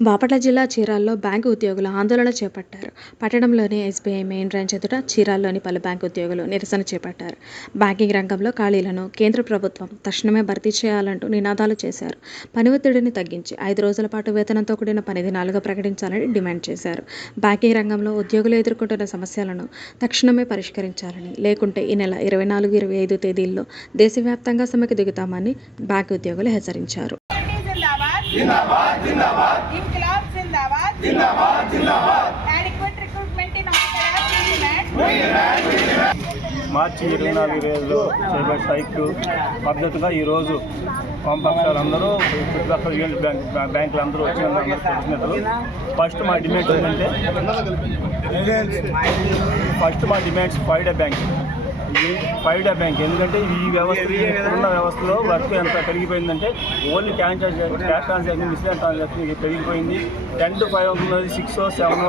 బాపట్ల జిల్లా చీరాల్లో బ్యాంకు ఉద్యోగులు ఆందోళన చేపట్టారు. పట్టణంలోని ఎస్బీఐ మెయిన్ బ్రాంచ్ ఎదుట చీరాల్లోని పలు బ్యాంకు ఉద్యోగులు నిరసన చేపట్టారు. బ్యాంకింగ్ రంగంలో ఖాళీలను కేంద్ర ప్రభుత్వం తక్షణమే భర్తీ చేయాలంటూ నినాదాలు చేశారు. పని ఒత్తిడిని తగ్గించి ఐదు రోజుల పాటు వేతనంతో కూడిన పని దినాలుగా ప్రకటించాలని డిమాండ్ చేశారు. బ్యాంకింగ్ రంగంలో ఉద్యోగులు ఎదుర్కొంటున్న సమస్యలను తక్షణమే పరిష్కరించాలని లేకుంటే ఈ నెల ఇరవై నాలుగు ఇరవై ఐదు తేదీల్లో దేశవ్యాప్తంగా సమ్మెకు దిగుతామని బ్యాంకు ఉద్యోగులు హెచ్చరించారు. జిందాబాద్ జిందాబాద్. జిందాబాద్. జిందాబాద్ జిందాబాద్. అడిక్వెట్ రిక్రూట్మెంట్ ఇన్ మార్చి ఇరవై నాలుగు రోజులు సైబర్ స్ట్రైక్ పద్ధతిగా ఈరోజు పంపక్షాలు అందరూ చుట్టుపక్కల యూనిట్ బ్యాంక్ బ్యాంకులు అందరూ వచ్చిన ఫస్ట్ మా డిమాండ్స్ ఏంటంటే ఫస్ట్ మా డిమాండ్స్ ఫైవ్ డే బ్యాంక్. ఇది ఫైవ్ డే బ్యాంక్ ఎందుకంటే ఈ వ్యవస్థ ఉన్న వ్యవస్థలో వర్క్ ఎంత పెరిగిపోయిందంటే only cash cash transaction miscellaneous transaction పెరిగిపోయింది. టెన్ టు ఫైవ్ అవుతున్నది సిక్స్ సెవెన్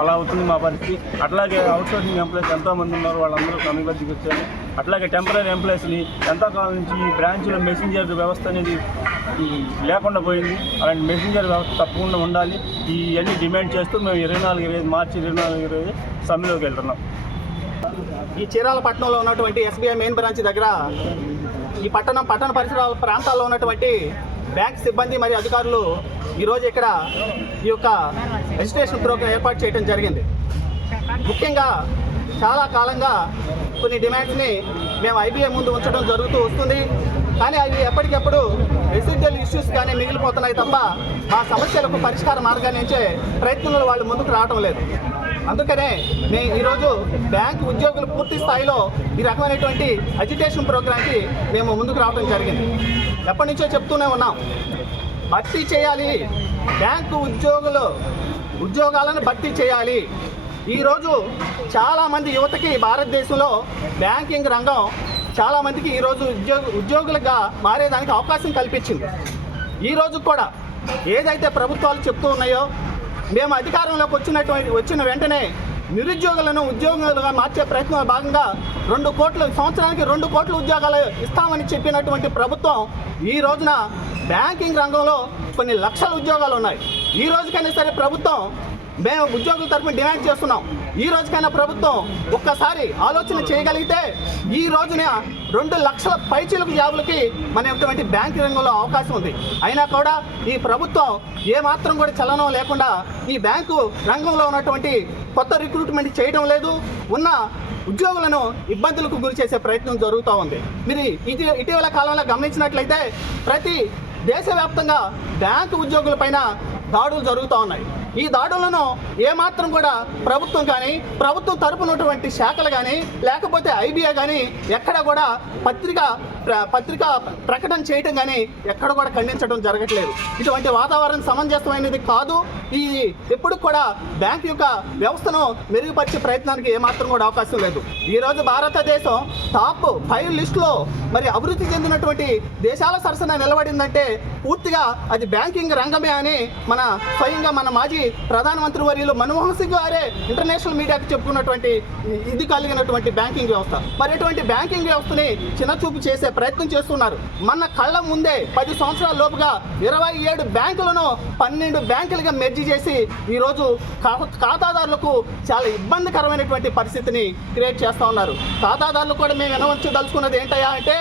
అలా అవుతుంది మా పరిస్థితి. అట్లాగే అవుట్సోర్సింగ్ ఎంప్లాయీస్ ఎంతోమంది ఉన్నారు వాళ్ళందరూ సమీపతికి వచ్చారు. అట్లాగే టెంపరీ ఎంప్లాయీస్ని ఎంతకాలం నుంచి ఈ బ్రాంచ్లో మెసెంజర్ వ్యవస్థ అనేది లేకుండా పోయింది. అలాంటి మెసెంజర్ వ్యవస్థ తప్పకుండా ఉండాలి. ఇవన్నీ డిమాండ్ చేస్తూ మేము ఇరవై నాలుగు ఇరవై మార్చి ఇరవై నాలుగు ఇరవై సమ్మెలోకి వెళ్తున్నాం. ఈ చీరాల పట్టణంలో ఉన్నటువంటి ఎస్బీఐ మెయిన్ బ్రాంచ్ దగ్గర ఈ పట్టణం పట్టణ పరిసరాల ప్రాంతాల్లో ఉన్నటువంటి బ్యాంక్ సిబ్బంది మరియు అధికారులు ఈరోజు ఇక్కడ ఈ యొక్క రిజిస్ట్రేషన్ ప్రోగ్రాం ఏర్పాటు చేయడం జరిగింది. ముఖ్యంగా చాలా కాలంగా కొన్ని డిమాండ్స్ని మేము ఐబీఐ ముందు ఉంచడం జరుగుతూ వస్తుంది. కానీ అవి ఎప్పటికెప్పుడు రెసిడెంటల్ ఇష్యూస్ కానీ మిగిలిపోతున్నాయి తప్ప మా సమస్యలకు పరిష్కార మార్గాన్నించే ప్రయత్నంలో వాళ్ళు ముందుకు రావడం లేదు. అందుకనే నేను ఈరోజు బ్యాంక్ ఉద్యోగులు పూర్తి స్థాయిలో ఈ రకమైనటువంటి అజిటేషన్ ప్రోగ్రామ్కి మేము ముందుకు రావడం జరిగింది. ఎప్పటి నుంచో చెప్తూనే ఉన్నాం. భర్తీ చేయాలి. బ్యాంకు ఉద్యోగులు ఉద్యోగాలను భర్తీ చేయాలి. ఈరోజు చాలామంది యువతకి భారతదేశంలో బ్యాంకింగ్ రంగం చాలామందికి ఈరోజు ఉద్యోగ ఉద్యోగులుగా మారేదానికి అవకాశం కల్పించింది. ఈరోజు కూడా ఏదైతే ప్రభుత్వాలు చెప్తూ ఉన్నాయో మేము అధికారంలోకి వచ్చినటువంటి వచ్చిన వెంటనే నిరుద్యోగులను ఉద్యోగులుగా మార్చే ప్రయత్నంలో భాగంగా రెండు కోట్ల సంవత్సరానికి రెండు కోట్ల ఉద్యోగాలు ఇస్తామని చెప్పినటువంటి ప్రభుత్వం ఈ రోజున బ్యాంకింగ్ రంగంలో కొన్ని లక్షల ఉద్యోగాలు ఉన్నాయి. ఈ రోజుకైనా సరే ప్రభుత్వం మేము ఉద్యోగుల తరఫున డిమాండ్ చేస్తున్నాం. ఈ రోజుకైనా ప్రభుత్వం ఒక్కసారి ఆలోచన చేయగలిగితే ఈ రోజున రెండు లక్షల పైచీలకు జాబులకి మన యొక్క బ్యాంక్ రంగంలో అవకాశం ఉంది. అయినా కూడా ఈ ప్రభుత్వం ఏమాత్రం కూడా చలనం లేకుండా ఈ బ్యాంకు రంగంలో ఉన్నటువంటి కొత్త రిక్రూట్మెంట్ చేయడం లేదు. ఉన్న ఉద్యోగులను ఇబ్బందులకు గురి చేసే ప్రయత్నం జరుగుతూ ఉంది. మీరు ఇటీ ఇటీవల కాలంలో గమనించినట్లయితే ప్రతి దేశవ్యాప్తంగా బ్యాంకు ఉద్యోగులపైన దాడులు జరుగుతూ ఉన్నాయి. ఈ దాడులను ఏమాత్రం కూడా ప్రభుత్వం కానీ ప్రభుత్వం తరపునటువంటి శాఖలు కానీ లేకపోతే ఐబీఐ కానీ ఎక్కడ కూడా పత్రిక పత్రిక ప్రకటన చేయటం కానీ ఎక్కడ కూడా ఖండించడం జరగట్లేదు. ఇటువంటి వాతావరణం సమంజసమైనది కాదు. ఈ ఎప్పుడు కూడా బ్యాంక్ యొక్క వ్యవస్థను మెరుగుపరిచే ప్రయత్నానికి ఏమాత్రం కూడా అవకాశం లేదు. ఈరోజు భారతదేశం టాప్ ఫైవ్ లిస్టులో మరి అభివృద్ధి చెందినటువంటి దేశాల సరసన నిలబడిందంటే పూర్తిగా అది బ్యాంకింగ్ రంగమే అని మన స్వయంగా మన మాజీ ప్రధానమంత్రి వర్యులు మన్మోహన్ సింగ్ గారే ఇంటర్నేషనల్ మీడియాకి చెప్పుకున్నటువంటి ఇది కలిగినటువంటి బ్యాంకింగ్ వ్యవస్థ. మరి ఇటువంటి బ్యాంకింగ్ వ్యవస్థని చిన్నచూపు చేసే ప్రయత్నం చేస్తున్నారు. మన కళ్ళ ముందే పది సంవత్సరాల లోపుగా ఇరవై ఏడు బ్యాంకులను పన్నెండు బ్యాంకులుగా మెర్జీ చేసి ఈరోజు ఖాతాదారులకు చాలా ఇబ్బందికరమైనటువంటి పరిస్థితిని క్రియేట్ చేస్తూ ఉన్నారు. ఖాతాదారులు కూడా మేము వినవచ్చదలుచుకున్నది ఏంటయ్యా అంటే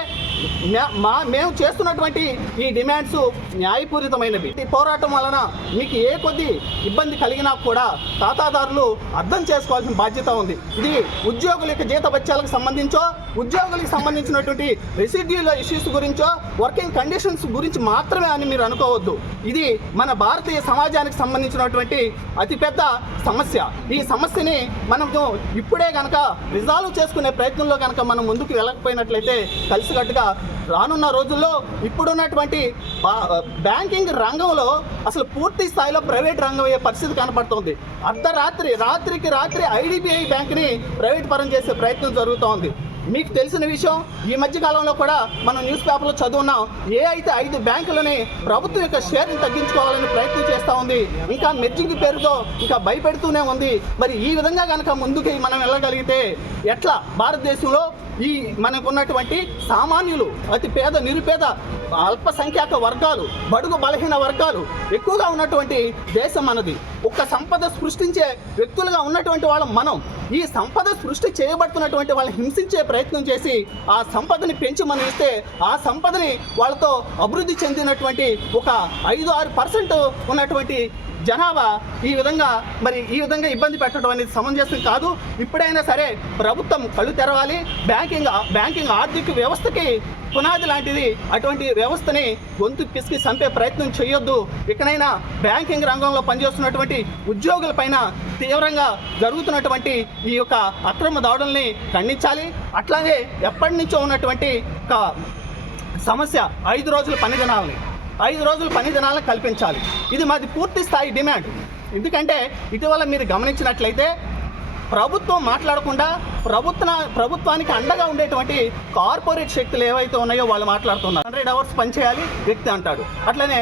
మే- మా మేము చేస్తున్నటువంటి ఈ డిమాండ్స్ న్యాయపూరితమైనవి. ఈ పోరాటం వలన మీకు ఏ కొద్ది ఇబ్బంది కలిగినా కూడా ఖాతాదారులు అర్థం చేసుకోవాల్సిన బాధ్యత ఉంది. ఇది ఉద్యోగుల యొక్క జీత బత్యాలకు సంబంధించో ఉద్యోగులకు సంబంధించినటువంటి రెసిడ్యూల ఇష్యూస్ గురించో వర్కింగ్ కండిషన్స్ గురించి మాత్రమే అని మీరు అనుకోవద్దు. ఇది మన భారతీయ సమాజానికి సంబంధించినటువంటి అతిపెద్ద సమస్య. ఈ సమస్యని మనం ఇప్పుడే కనుక రిజాల్వ్ చేసుకునే ప్రయత్నంలో కనుక మనం ముందుకు వెళ్ళకపోయినట్లయితే కలిసికట్టుగా రానున్న రోజుల్లో ఇప్పుడున్నటువంటి బ్యాంకింగ్ రంగంలో అసలు పూర్తి స్థాయిలో ప్రైవేట్ రంగం అయ్యే పరిస్థితి కనపడుతుంది. అర్ధరాత్రి రాత్రికి రాత్రి ఐడిబిఐ బ్యాంక్ని ప్రైవేట్ పరం చేసే ప్రయత్నం జరుగుతోంది. మీకు తెలిసిన విషయం ఈ మధ్య కాలంలో కూడా మనం న్యూస్ పేపర్లో చదువున్నాం ఏ అయితే ఐదు బ్యాంకులని ప్రభుత్వం యొక్క షేర్ని తగ్గించుకోవాలని ప్రయత్నం చేస్తూ ఉంది ఇంకా మెర్జింగ్ పేరుతో ఇంకా భయపెడుతూనే ఉంది. మరి ఈ విధంగా కనుక ముందుకి మనం వెళ్ళగలిగితే ఎట్లా? భారతదేశంలో ఈ మనకున్నటువంటి సామాన్యులు అతి పేద నిరుపేద అల్పసంఖ్యాక వర్గాలు బడుగు బలహీన వర్గాలు ఎక్కువగా ఉన్నటువంటి దేశం మనది. ఒక సంపద సృష్టించే వ్యక్తులుగా ఉన్నటువంటి వాళ్ళం మనం. ఈ సంపద సృష్టి చేయబడుతున్నటువంటి వాళ్ళని హింసించే ప్రయత్నం చేసి ఆ సంపదని పెంచి మనం ఇస్తే ఆ సంపదని వాళ్ళతో అభివృద్ధి చెందినటువంటి ఒక ఐదు ఆరు పర్సెంట్ ఉన్నటువంటి జనాభా ఈ విధంగా మరి ఈ విధంగా ఇబ్బంది పెట్టడం అనేది సమంజసం కాదు. ఇప్పుడైనా సరే ప్రభుత్వం కళ్ళు తెరవాలి. బ్యాంకింగ్ బ్యాంకింగ్ ఆర్థిక వ్యవస్థకి పునాది లాంటిది. అటువంటి వ్యవస్థని గొంతు పిసికి చంపే ప్రయత్నం చేయొద్దు. ఇకనైనా బ్యాంకింగ్ రంగంలో పనిచేస్తున్నటువంటి ఉద్యోగులపైన తీవ్రంగా జరుగుతున్నటువంటి ఈ యొక్క అక్రమ దాడుల్ని ఖండించాలి. అట్లాగే ఎప్పటి నుంచో ఉన్నటువంటి ఒక సమస్య ఐదు రోజుల పని దినాలని ఐదు రోజులు పని దినాలను కల్పించాలి. ఇది మాది పూర్తి స్థాయి డిమాండ్. ఎందుకంటే ఇటీవల మీరు గమనించినట్లయితే ప్రభుత్వం మాట్లాడకుండా ప్రభుత్వ ప్రభుత్వానికి అండగా ఉండేటువంటి కార్పొరేట్ శక్తులు ఏవైతే ఉన్నాయో వాళ్ళు మాట్లాడుతున్నారు. హండ్రెడ్ అవర్స్ పనిచేయాలి వ్యక్తి అంటాడు. అట్లనే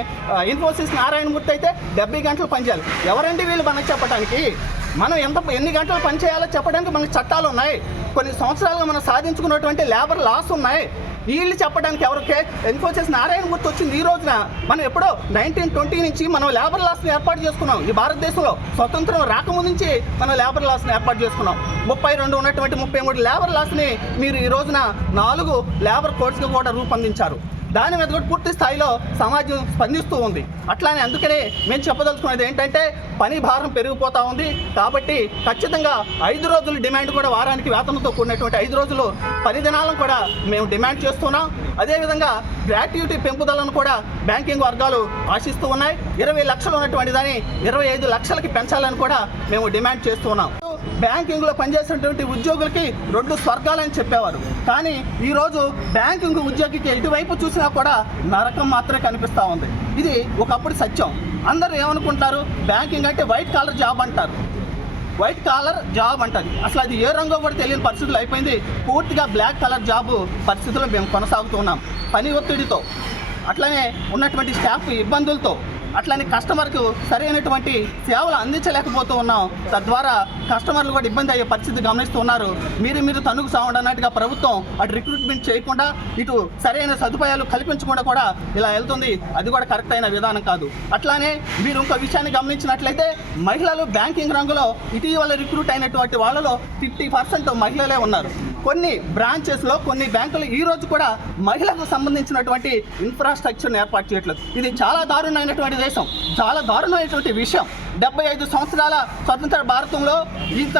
ఇన్ఫోసిస్ నారాయణమూర్తి అయితే డెబ్బై గంటలు పనిచేయాలి ఎవరండి వీళ్ళు మనకు చెప్పడానికి? మనం ఎంత ఎన్ని గంటలు పనిచేయాలో చెప్పడానికి మనకు చట్టాలు ఉన్నాయి. కొన్ని సంవత్సరాలుగా మనం సాధించుకున్నటువంటి లేబర్ లాస్ ఉన్నాయి. వీళ్ళు చెప్పడానికి ఎవరికే ఇన్ఫోసిస్ నారాయణమూర్తి వచ్చింది ఈ రోజున. మనం ఎప్పుడో నైన్టీన్ ట్వంటీ నుంచి మనం లేబర్ లాస్ని ఏర్పాటు చేసుకున్నాం. ఈ భారతదేశంలో స్వతంత్రం రాకముందు నుంచి మనం లేబర్ లాస్ని ఏర్పాటు చేసుకున్నాం. ముప్పై రెండు ఉన్నటువంటి ముప్పై మూడు లేబర్ లాస్ని మీరు ఈ రోజున నాలుగు లేబర్ కోడ్స్గా కూడా రూపొందించారు. దాని మీద కూడా పూర్తి స్థాయిలో సమాజం స్పందిస్తూ ఉంది. అట్లానే అందుకనే మేము చెప్పదలుచుకునేది ఏంటంటే పని భారం పెరిగిపోతూ ఉంది. కాబట్టి ఖచ్చితంగా ఐదు రోజులు డిమాండ్ కూడా వారానికి వేతనంతో కూడినటువంటి ఐదు రోజులు పని దినాలను కూడా మేము డిమాండ్ చేస్తున్నాం. అదేవిధంగా గ్రాట్యుటీ పెంపుదలను కూడా బ్యాంకింగ్ వర్గాలు ఆశిస్తూ ఉన్నాయి. ఇరవై లక్షలు ఉన్నటువంటి దాన్ని ఇరవై ఐదు లక్షలకి పెంచాలని కూడా మేము డిమాండ్ చేస్తున్నాం. బ్యాంకింగ్లో పనిచేసినటువంటి ఉద్యోగులకి రెండు స్వర్గాలని చెప్పేవారు. కానీ ఈరోజు బ్యాంకింగ్ ఉద్యోగికి ఎటువైపు చూసినా కూడా నరకం మాత్రమే కనిపిస్తూ ఉంది. ఇది ఒకప్పుడు సత్యం. అందరూ ఏమనుకుంటారు? బ్యాంకింగ్ అంటే వైట్ కాలర్ జాబ్ అంటారు. వైట్ కాలర్ జాబ్ అంటది. అసలు అది ఏ రంగో కూడా తెలియని పరిస్థితులు అయిపోయింది. పూర్తిగా బ్లాక్ కలర్ జాబ్ పరిస్థితుల్లో మేము కొనసాగుతున్నాం పని ఒత్తిడితో అట్లనే ఉన్నటువంటి స్టాఫ్ ఇబ్బందులతో. అట్లని కస్టమర్కు సరైనటువంటి సేవలు అందించలేకపోతూ ఉన్నాం. తద్వారా కస్టమర్లు కూడా ఇబ్బంది అయ్యే పరిస్థితి గమనిస్తూ ఉన్నారు. మీరు మీరు తనుకు సావండి అన్నట్టుగా ప్రభుత్వం అటు రిక్రూట్మెంట్ చేయకుండా ఇటు సరైన సదుపాయాలు కల్పించకుండా కూడా ఇలా వెళ్తుంది. అది కూడా కరెక్ట్ అయిన విధానం కాదు. అట్లానే మీరు ఇంకో విషయాన్ని గమనించినట్లయితే మహిళలు బ్యాంకింగ్ రంగంలో ఇటీవల రిక్రూట్ అయినటువంటి వాళ్ళలో ఫిఫ్టీ పర్సెంట్ మహిళలే ఉన్నారు. కొన్ని బ్రాంచెస్లో కొన్ని బ్యాంకులు ఈ రోజు కూడా మహిళలకు సంబంధించినటువంటి ఇన్ఫ్రాస్ట్రక్చర్ను ఏర్పాటు చేయట్లేదు. ఇది చాలా దారుణమైనటువంటి దేశం చాలా దారుణమైనటువంటి విషయం. డెబ్బై ఐదు సంవత్సరాల స్వతంత్ర భారతంలో ఇంత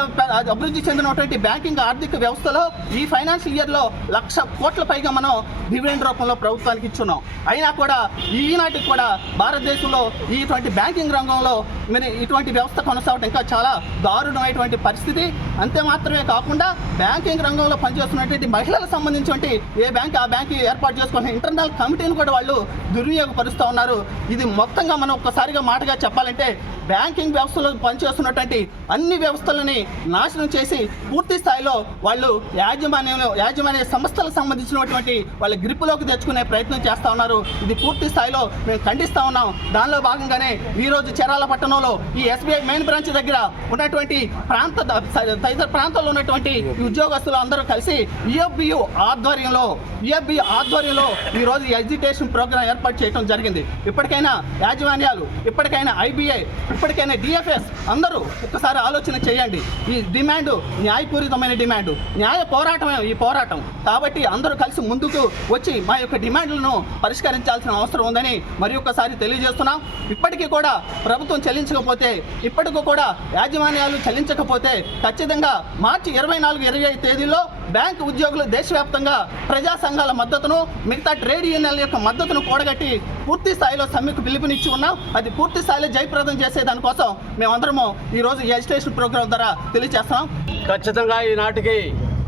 అభివృద్ధి చెందినటువంటి బ్యాంకింగ్ ఆర్థిక వ్యవస్థలో ఈ ఫైనాన్షియల్ ఇయర్లో లక్ష కోట్ల పైగా మనం డివిడెండ్ రూపంలో ప్రభుత్వానికి ఇచ్చున్నాం. అయినా కూడా ఈనాటికి కూడా భారతదేశంలో ఇటువంటి బ్యాంకింగ్ రంగంలో మరి ఇటువంటి వ్యవస్థ కొనసాగడం ఇంకా చాలా దారుణమైనటువంటి పరిస్థితి. అంతే మాత్రమే కాకుండా బ్యాంకింగ్ రంగంలో పనిచేస్తున్నటువంటి మహిళలకు సంబంధించినటువంటి ఏ బ్యాంక్ ఆ బ్యాంక్ ఏర్పాటు చేసుకున్న ఇంటర్నల్ కమిటీని కూడా వాళ్ళు దుర్వినియోగపరుస్తూ ఉన్నారు. ఇది మొత్తంగా మనం ఒక్కసారిగా మాటగా చెప్పాలంటే బ్యాంక్ బ్యాంకింగ్ వ్యవస్థలో పనిచేస్తున్నటువంటి అన్ని వ్యవస్థలని నాశనం చేసి పూర్తి స్థాయిలో వాళ్ళు యాజమాన్యంలో యాజమాన్య సంస్థలకు సంబంధించినటువంటి వాళ్ళ గ్రిప్పులోకి తెచ్చుకునే ప్రయత్నం చేస్తూ ఉన్నారు. ఇది పూర్తి స్థాయిలో మేము ఖండిస్తూ ఉన్నాం. దానిలో భాగంగానే ఈరోజు చీరాల పట్టణంలో ఈ ఎస్బీఐ మెయిన్ బ్రాంచ్ దగ్గర ఉన్నటువంటి ప్రాంత తదితర ప్రాంతాల్లో ఉన్నటువంటి ఉద్యోగస్తులు అందరూ కలిసి ఈఎఫ్బియు ఆధ్వర్యంలో ఈఎఫ్బియు ఆధ్వర్యంలో ఈ రోజు ఎడ్యుకేషన్ ప్రోగ్రాం ఏర్పాటు చేయడం జరిగింది. ఇప్పటికైనా యాజమాన్యాలు ఇప్పటికైనా ఐబీఐ ఇప్పటికైనా డిఎఫ్ఎస్ అందరూ ఒక్కసారి ఆలోచన చేయండి. ఈ డిమాండ్ న్యాయపూరితమైన డిమాండ్ న్యాయ పోరాటమే ఈ పోరాటం. కాబట్టి అందరూ కలిసి ముందుకు వచ్చి మా యొక్క డిమాండ్లను పరిష్కరించాల్సిన అవసరం ఉందని మరి ఒక్కసారి తెలియజేస్తున్నాం. ఇప్పటికీ కూడా ప్రభుత్వం చెల్లించకపోతే ఇప్పటికీ కూడా యాజమాన్యాలు చెల్లించకపోతే ఖచ్చితంగా మార్చి ఇరవై నాలుగు ఇరవై ఐదు తేదీలో బ్యాంకు ఉద్యోగులు దేశవ్యాప్తంగా ప్రజా సంఘాల మద్దతును మిగతా ట్రేడ్ యూనియన్ల యొక్క మద్దతును కూడగట్టి పూర్తి స్థాయిలో సమ్మెకు పిలుపునిచ్చి ఉన్నాం. అది పూర్తి స్థాయిలో జయప్రదం చేసే దానికోసం మేమందరము ఈరోజు ఈ ప్రోగ్రామ్ ప్రోగ్రాం ద్వారా తెలియజేస్తాం ఖచ్చితంగా ఈనాటికి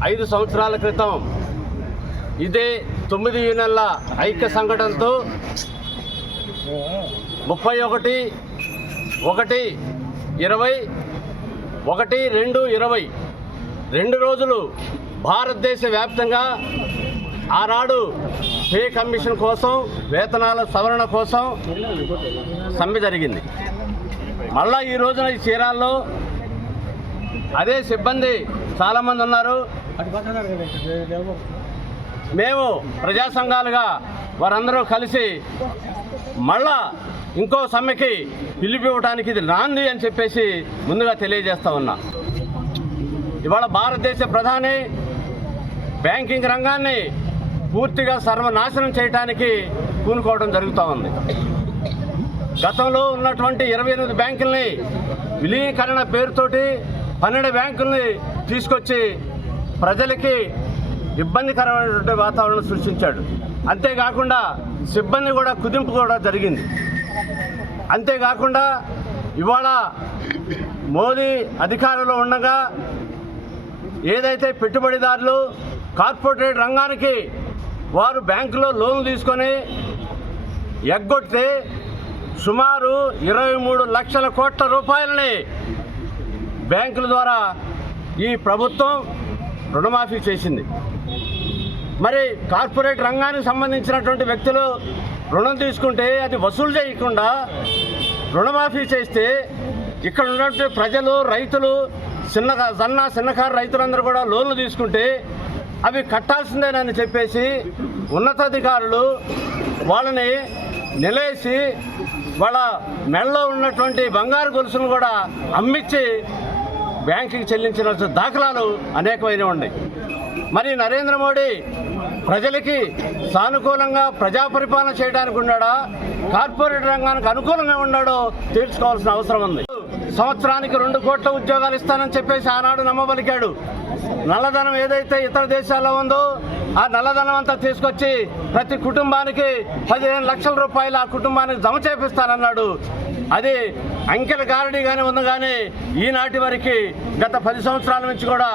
ఐదు సంవత్సరాల క్రితం ఇదే తొమ్మిది యూనియన్ల ఐక్య సంఘటనతో ముప్పై ఒకటి ఒకటి ఇరవై ఒకటి రెండు ఇరవై రెండు రోజులు భారతదేశ వ్యాప్తంగా ఆనాడు పే కమిషన్ కోసం వేతనాల సవరణ కోసం సమ్మె జరిగింది. మళ్ళా ఈ రోజున ఈ చీరాల్లో అదే సిబ్బంది చాలామంది ఉన్నారు. మేము ప్రజా సంఘాలుగా వారందరూ కలిసి మళ్ళా ఇంకో సమ్మెకి పిలిపివ్వడానికి ఇది నాంది అని చెప్పేసి ముందుగా తెలియజేస్తా ఉన్నా. ఇవాళ భారతదేశ ప్రధాని బ్యాంకింగ్ రంగాన్ని పూర్తిగా సర్వనాశనం చేయడానికి పూనుకోవడం జరుగుతూ ఉంది. గతంలో ఉన్నటువంటి ఇరవై ఎనిమిది బ్యాంకుల్ని విలీనీకరణ పేరుతోటి పన్నెండు బ్యాంకుల్ని తీసుకొచ్చి ప్రజలకి ఇబ్బందికరమైనటువంటి వాతావరణం సృష్టించాడు. అంతేకాకుండా సిబ్బంది కూడా కుదింపు కూడా జరిగింది. అంతేకాకుండా ఇవాళ మోదీ అధికారంలో ఉండగా ఏదైతే పెట్టుబడిదారులు కార్పొరేట్ రంగానికి వారు బ్యాంకులో లోన్లు తీసుకొని ఎగ్గొడితే సుమారు ఇరవై మూడు లక్షల కోట్ల రూపాయలని బ్యాంకుల ద్వారా ఈ ప్రభుత్వం రుణమాఫీ చేసింది. మరి కార్పొరేట్ రంగానికి సంబంధించినటువంటి వ్యక్తులు రుణం తీసుకుంటే అది వసూలు చేయకుండా రుణమాఫీ చేస్తే ఇక్కడ ఉన్నటువంటి ప్రజలు రైతులు చిన్న సన్న చిన్నకారు రైతులందరూ కూడా లోన్లు తీసుకుంటే అవి కట్టాల్సిందేనని చెప్పేసి ఉన్నతాధికారులు వాళ్ళని నిలేసి వాళ్ళ మెడలో ఉన్నటువంటి బంగారు గొలుసును కూడా అమ్మిచ్చి బ్యాంకుకి చెల్లించిన దాఖలాలు అనేకమైన ఉన్నాయి. మరి నరేంద్ర మోడీ ప్రజలకి సానుకూలంగా ప్రజా పరిపాలన చేయడానికి ఉన్నాడా? కార్పొరేట్ రంగానికి అనుకూలంగా ఉన్నాడో తీర్చుకోవాల్సిన అవసరం ఉంది. సంవత్సరానికి రెండు కోట్ల ఉద్యోగాలు ఇస్తానని చెప్పేసి ఆనాడు నమ్మబలికాడు. నల్లధనం ఏదైతే ఇతర దేశాల్లో ఉందో ఆ నల్లధనం అంతా తీసుకొచ్చి ప్రతి కుటుంబానికి పదిహేను లక్షల రూపాయలు ఆ కుటుంబానికి జమ చేపిస్తానన్నాడు. అది అంకెల గారడీగానే ఉంది కానీ ఈనాటి వరకు గత పది సంవత్సరాల నుంచి కూడా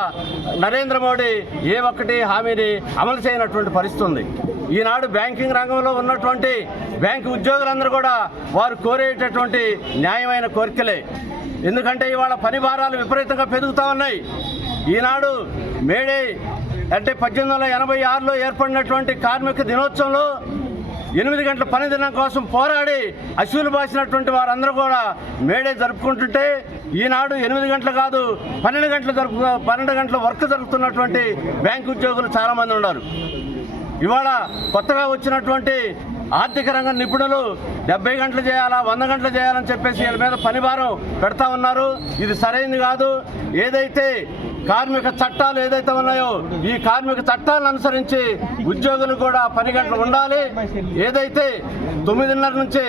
నరేంద్ర మోడీ ఏ ఒక్కటి హామీని అమలు చేయనటువంటి పరిస్థితి ఉంది. ఈనాడు బ్యాంకింగ్ రంగంలో ఉన్నటువంటి బ్యాంకు ఉద్యోగులందరూ కూడా వారు కోరేటటువంటి న్యాయమైన కోరికలే. ఎందుకంటే ఇవాళ పని భారాలు విపరీతంగా పెరుగుతూ ఉన్నాయి. ఈనాడు మేడే అంటే పద్దెనిమిది వందల ఎనభై ఆరులో ఏర్పడినటువంటి కార్మిక దినోత్సవంలో ఎనిమిది గంటల పని దినం కోసం పోరాడి అశువులు బాసినటువంటి వారందరూ కూడా మేడే జరుపుకుంటుంటే ఈనాడు ఎనిమిది గంటలు కాదు పన్నెండు గంటలు జరుపు పన్నెండు గంటల వర్క్ జరుపుతున్నటువంటి బ్యాంకు ఉద్యోగులు చాలామంది ఉన్నారు. ఇవాళ కొత్తగా వచ్చినటువంటి ఆర్థిక రంగ నిపుణులు డెబ్బై గంటలు చేయాలా వంద గంటలు చేయాలని చెప్పేసి వీళ్ళ మీద పనిభారం పెడతా ఉన్నారు. ఇది సరైనది కాదు. ఏదైతే కార్మిక చట్టాలు ఏదైతే ఉన్నాయో ఈ కార్మిక చట్టాలను అనుసరించి ఉద్యోగులు కూడా పని గంటలు ఉండాలి. ఏదైతే తొమ్మిదిన్నర నుంచి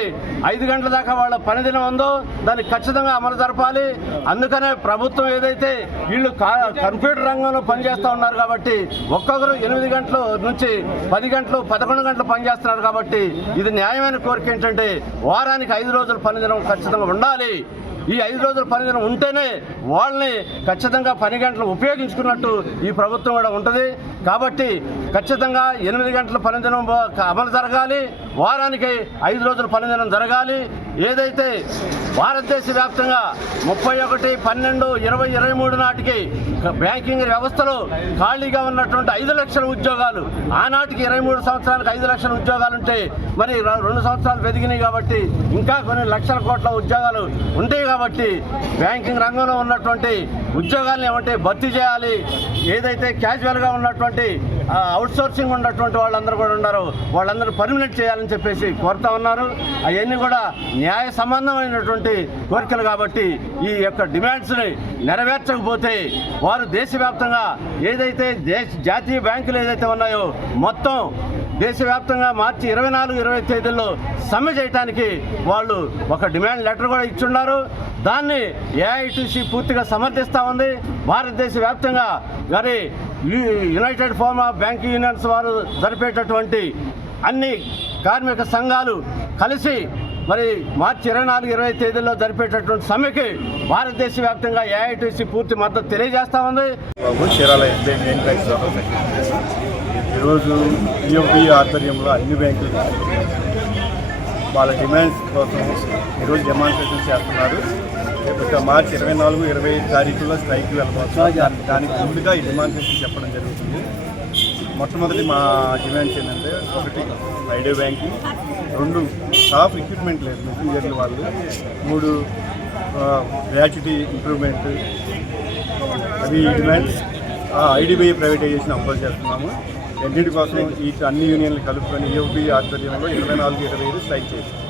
ఐదు గంటల దాకా వాళ్ళ పని దినం ఉందో దాన్ని ఖచ్చితంగా అమలు జరపాలి. అందుకనే ప్రభుత్వం ఏదైతే వీళ్ళు కా- కంప్యూటర్ రంగంలో పనిచేస్తూ ఉన్నారు కాబట్టి ఒక్కొక్కరు ఎనిమిది గంటలు నుంచి పది గంటలు పదకొండు గంటలు పనిచేస్తున్నారు కాబట్టి ఇది న్యాయమైన కోరిక ఏంటంటే వారానికి ఐదు రోజులు పనిదినం ఖచ్చితంగా ఉండాలి. ఈ ఐదు రోజుల పనిదినం ఉంటేనే వాళ్ళని ఖచ్చితంగా పని గంటలు ఉపయోగించుకున్నట్టు ఈ ప్రభుత్వం కూడా ఉంటుంది. కాబట్టి ఖచ్చితంగా ఎనిమిది గంటల పనిదినం దినం అమలు జరగాలి. వారానికి ఐదు రోజుల పనిదినం జరగాలి. ఏదైతే భారతదేశ వ్యాప్తంగా ముప్పై ఒకటి పన్నెండు ఇరవై ఇరవై మూడు నాటికి బ్యాంకింగ్ వ్యవస్థలో ఖాళీగా ఉన్నటువంటి ఐదు లక్షల ఉద్యోగాలు ఆనాటికి ఇరవై మూడు సంవత్సరాలకు ఐదు లక్షల ఉద్యోగాలు ఉంటే మరి రెండు సంవత్సరాలు పెరిగినాయి కాబట్టి ఇంకా కొన్ని లక్షల కోట్ల ఉద్యోగాలు ఉంటాయి కాబట్టి బ్యాంకింగ్ రంగంలో ఉన్నటువంటి ఉద్యోగాలను ఏమంటే భర్తీ చేయాలి. ఏదైతే క్యాజువల్గా ఉన్నటువంటి అవుట్సోర్సింగ్ ఉన్నటువంటి వాళ్ళందరూ కూడా ఉన్నారు. వాళ్ళందరూ పర్మనెంట్ చేయాలని చెప్పేసి కోరుతా ఉన్నారు. అవన్నీ కూడా న్యాయ సంబంధమైనటువంటి కోరికలు కాబట్టి ఈ యొక్క డిమాండ్స్ని నెరవేర్చకపోతే వారు దేశవ్యాప్తంగా ఏదైతే దేశ జాతీయ బ్యాంకులు ఏదైతే ఉన్నాయో మొత్తం దేశవ్యాప్తంగా మార్చి ఇరవై నాలుగు ఇరవై తేదీల్లో సమ్మె చేయడానికి వాళ్ళు ఒక డిమాండ్ లెటర్ కూడా ఇచ్చున్నారు దాన్ని ఏఐటీసీ పూర్తిగా సమర్థిస్తూ ఉంది. భారతదేశ వ్యాప్తంగా మరి united forum of bank unions వారు జరిపేటటువంటి అన్ని కార్మిక సంఘాలు కలిసి మరి మార్చి ఇరవై నాలుగు ఇరవై తేదీల్లో జరిపేటటువంటి సమ్మెకి భారతదేశ వ్యాప్తంగా ఏఐటీసీ పూర్తి మద్దతు తెలియజేస్తూ ఉంది. ఈరోజు ఈఎఫ్బి ఆధ్వర్యంలో అన్ని బ్యాంకులు వాళ్ళ డిమాండ్స్ కోసం ఈరోజు డెమాన్స్ట్రేషన్ చేస్తున్నారు. రేపు మార్చి ఇరవై నాలుగు ఇరవై ఐదు తారీఖుల్లో స్ట్రైక్ వెళ్ళబోతున్నారు దానికి ముందుగా ఈ డిమాన్స్ట్రేషన్ చెప్పడం జరుగుతుంది. మొట్టమొదటి మా డిమాండ్స్ ఏంటంటే ఒకటి ఐడియో బ్యాంకింగ్ రెండు స్టాఫ్ ఎక్విప్మెంట్ లేదు మెసెంజర్లు వాళ్ళు. మూడు గ్రాట్యుటీ ఇంప్రూవ్మెంట్ అవి డిమాండ్స్ ఐడిబిఐ ప్రైవేటైజేషన్ అమలు చేస్తున్నాము. ఎన్నిటి కోసం ఈ అన్ని యూనియన్లు కలుపుకొని ఈఎఫ్బి ఆధ్వర్యంలో ఇరవై నాలుగు ఇరవై ఐదు స్ట్రైక్ చేస్తాం